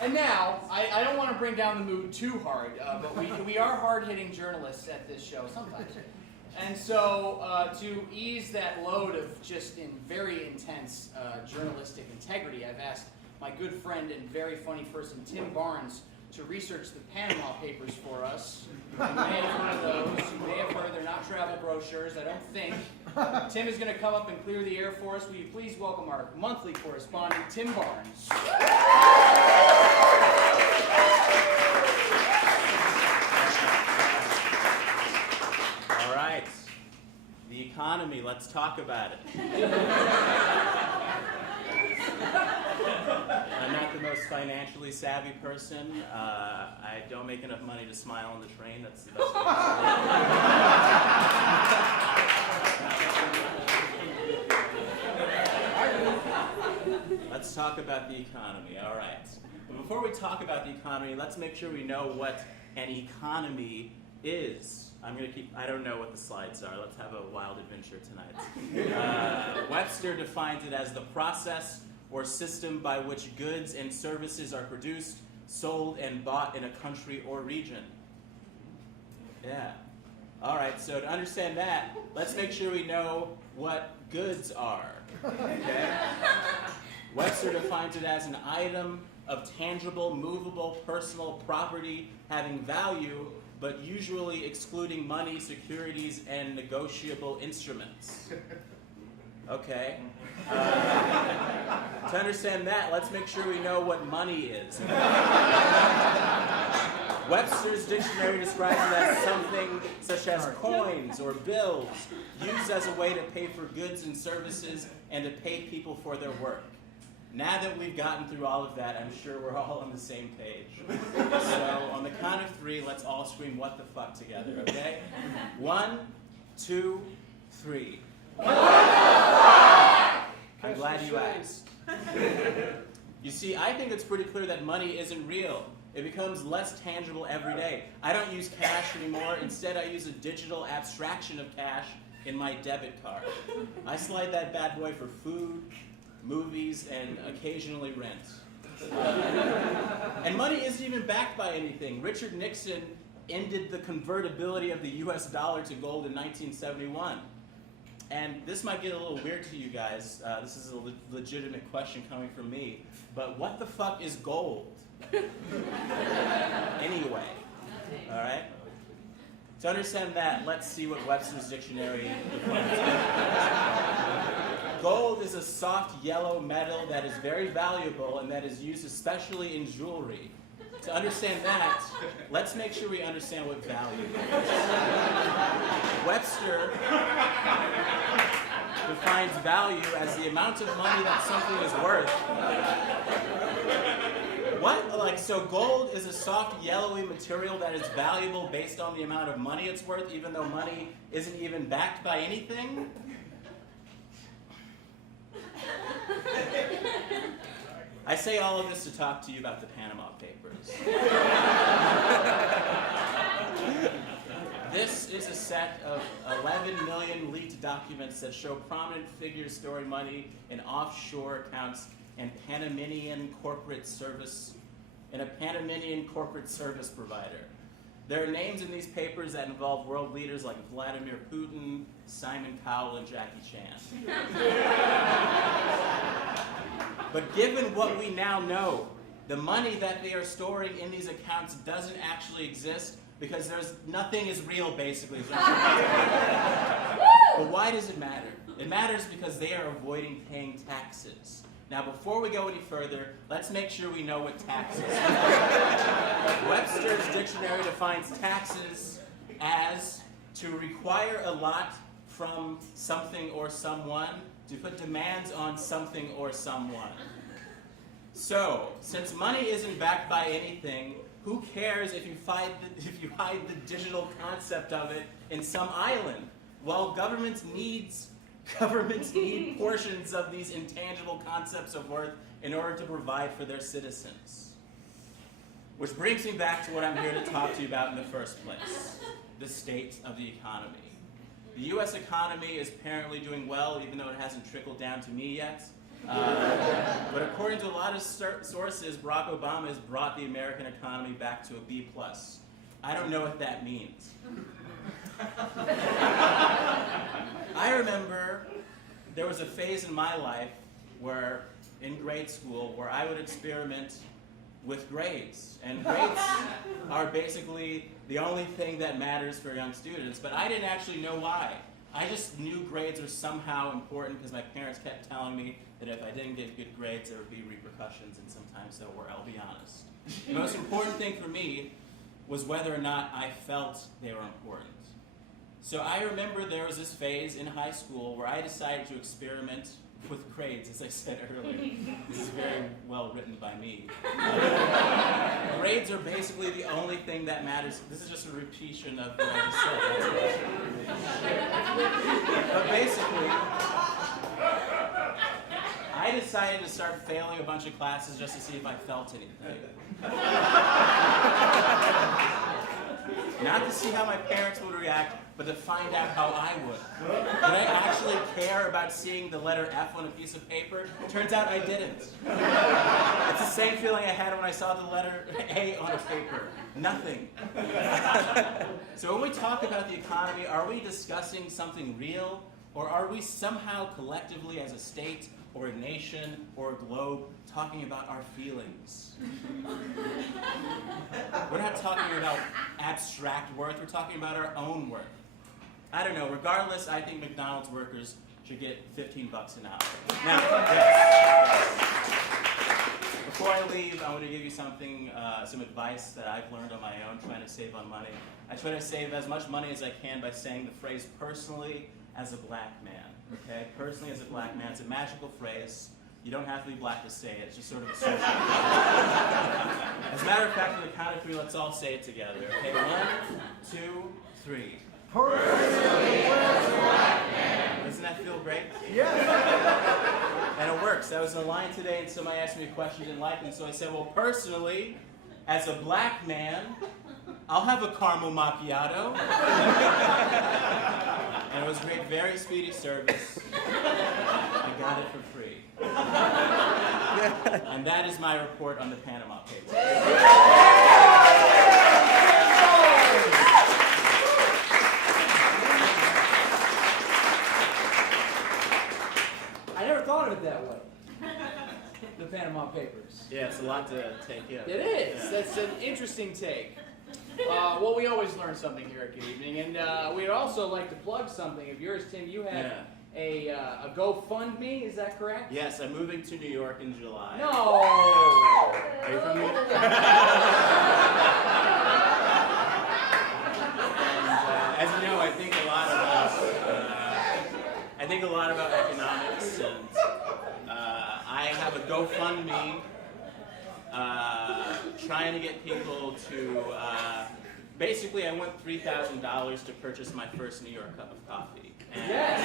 And now, I don't want to bring down the mood too hard, but we are hard-hitting journalists at this show sometimes. And so, to ease that load of just very intense journalistic integrity, I've asked my good friend and very funny person, Tim Barnes, to research the Panama Papers for us. You may have heard of those. You may have heard they're not travel brochures, I don't think. Tim is going to come up and clear the air for us. Will you please welcome our monthly correspondent, Tim Barnes. All right. The economy, let's talk about it. I'm not the most financially savvy person. I don't make enough money to smile on the train. That's the best thing to say. Let's talk about the economy. All right. But before we talk about the economy, let's make sure we know what an economy is. I don't know what the slides are. Let's have a wild adventure tonight. Webster defines it as the process or system by which goods and services are produced, sold, and bought in a country or region. Yeah. All right, so to understand that, let's make sure we know what goods are. Okay? Webster defines it as an item of tangible, movable, personal property having value, but usually excluding money, securities, and negotiable instruments. Okay. To understand that, let's make sure we know what money is. Webster's dictionary describes it as something such as coins or bills used as a way to pay for goods and services and to pay people for their work. Now that we've gotten through all of that, I'm sure we're all on the same page. So on the count of 3, let's all scream "what the fuck" together, okay? 1, 2, 3. I'm glad you asked. You see, I think it's pretty clear that money isn't real. It becomes less tangible every day. I don't use cash anymore. Instead, I use a digital abstraction of cash in my debit card. I slide that bad boy for food, movies, and occasionally rent. And money isn't even backed by anything. Richard Nixon ended the convertibility of the US dollar to gold in 1971. And this might get a little weird to you guys. This is a legitimate question coming from me. But what the fuck is gold? Anyway, all right? To understand that, let's see what Webster's dictionary defines. Gold is a soft yellow metal that is very valuable and that is used especially in jewelry. To understand that, let's make sure we understand what value is. Webster defines value as the amount of money that something is worth. What? So gold is a soft yellowy material that is valuable based on the amount of money it's worth, even though money isn't even backed by anything? I say all of this to talk to you about the Panama Papers. This is a set of 11 million leaked documents that show prominent figures storing money in offshore accounts and a Panamanian corporate service provider. There are names in these papers that involve world leaders like Vladimir Putin, Simon Cowell, and Jackie Chan. But given what we now know, the money that they are storing in these accounts doesn't actually exist because nothing is real, basically. But why does it matter? It matters because they are avoiding paying taxes. Now, before we go any further, let's make sure we know what taxes are. Webster's dictionary defines taxes as to require a lot from something or someone, to put demands on something or someone. So, since money isn't backed by anything, who cares if you hide the digital concept of it in some island? Well, governments need portions of these intangible concepts of worth in order to provide for their citizens. Which brings me back to what I'm here to talk to you about in the first place, the state of the economy. The U.S. economy is apparently doing well, even though it hasn't trickled down to me yet. But according to a lot of sources, Barack Obama has brought the American economy back to a B+. I don't know what that means. I remember there was a phase in my life where, in grade school, where I would experiment with grades. And grades are basically the only thing that matters for young students, but I didn't actually know why. I just knew grades were somehow important because my parents kept telling me that if I didn't get good grades, there would be repercussions, and sometimes there were, I'll be honest. The most important thing for me was whether or not I felt they were important. So I remember there was this phase in high school where I decided to experiment with grades, as I said earlier. This is very well written by me. Grades are basically the only thing that matters. This is just a repetition of what I just said. But basically, I decided to start failing a bunch of classes just to see if I felt anything. Not to see how my parents would react, but to find out how I would. Did I actually care about seeing the letter F on a piece of paper? Turns out I didn't. It's the same feeling I had when I saw the letter A on a paper. Nothing. So when we talk about the economy, are we discussing something real, or are we somehow collectively as a state, or a nation, or a globe, talking about our feelings? We're not talking about abstract worth, we're talking about our own worth. I don't know, regardless, I think McDonald's workers should get $15 an hour. Now, yes. Before I leave, I want to give you something, some advice that I've learned on my own trying to save on money. I try to save as much money as I can by saying the phrase personally as a black man. Okay, personally as a black man. It's a magical phrase. You don't have to be black to say it. It's just sort of a social. As a matter of fact, on the count of three, let's all say it together. Okay, 1, 2, 3. Personally as a black man. Doesn't that feel great? Yes. And it works. I was in a line today and somebody asked me a question I didn't like, and so I said, well, personally, as a black man, I'll have a caramel macchiato. And it was great, very speedy service. I got it for free. And that is my report on the Panama Papers. I never thought of it that way. The Panama Papers. Yeah, it's a lot to take in. It is. Yeah. That's an interesting take. Well, we always learn something here at Good Evening, and we'd also like to plug something of yours, Tim. You had a GoFundMe, is that correct? Yes, I'm moving to New York in July. No! Are you from New York? And as you know, I think a lot about economics, and I have a GoFundMe trying to get people to, basically I want $3,000 to purchase my first New York cup of coffee. And, Yes!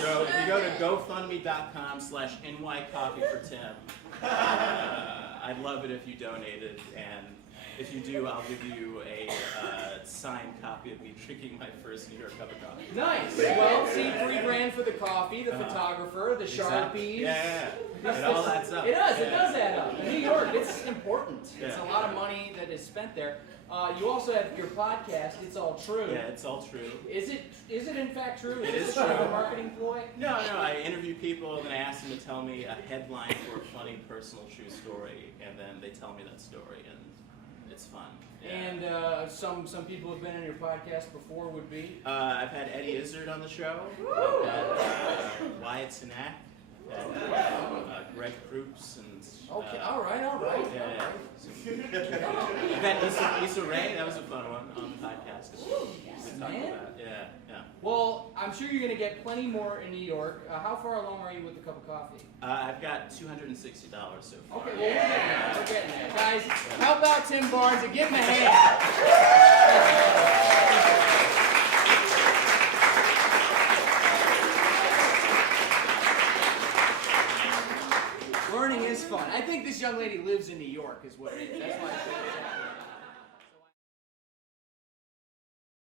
so if you go to gofundme.com/nycoffeefortim, I'd love it if you donated, and if you do, I'll give you a signed copy of me drinking my first New York cup of coffee. Nice. Well, see, $3,000 for the coffee, the photographer, the Sharpies. Yeah. It all adds up. It does. It does add up. In New York, it's important. It's Yeah. a lot of money that is spent there. You also have your podcast. It's all true. Yeah, it's all true. Is it in fact true? It this is a true. marketing ploy? No, I interview people and I ask them to tell me a headline for a funny, personal, true story, and then they tell me that story, and it's fun. Yeah. And some people who've been on your podcast before would be? I've had Eddie Izzard on the show. I've had Wyatt Cenac. I've had Greg Proops and. Okay, all right. Yeah. I've had Issa Rae. That was a fun one on the podcast. We talked man. about it. Yeah. Well, I'm sure you're going to get plenty more in New York. How far along are you with the cup of coffee? I've got $260 so far. Okay, well, we're getting there. Guys, how about Tim Barnes and give him a hand? Learning is fun. I think this young lady lives in New York is what it is. That's why I think it's happening.